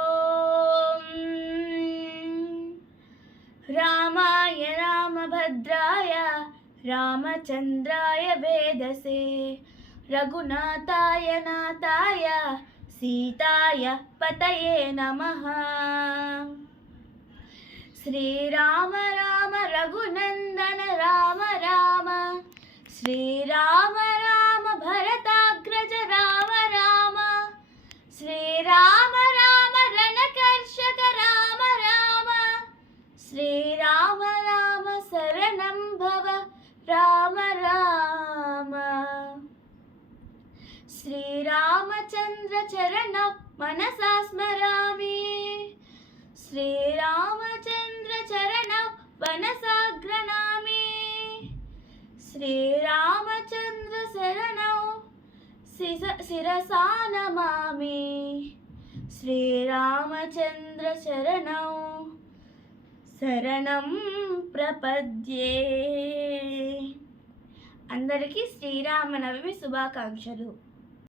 ఓం రామాయ రామభద్రాయ రామచంద్రాయ వేదసే రఘునాథాయ నాథాయ సీతాయ పతయే నమః. శ్రీరామ రామ రఘునందన రామ రామ శ్రీరామ రామ భరతాగ్రజ రామ రామ శ్రీరామ రామ రణకర్షక రామ రామ శ్రీరామ రామ శరణం భవ రామ రామ. శ్రీరామచంద్ర చరణ మనసా స్మరామి శ్రీరామచంద్ర చరణ మనసాగ్రణామి శ్రీరామచంద్ర శరణౌ శిరసా నమామి శ్రీరామచంద్ర శరణౌ శరణం ప్రపద్యే. అందరికీ శ్రీరామనవమి శుభాకాంక్షలు.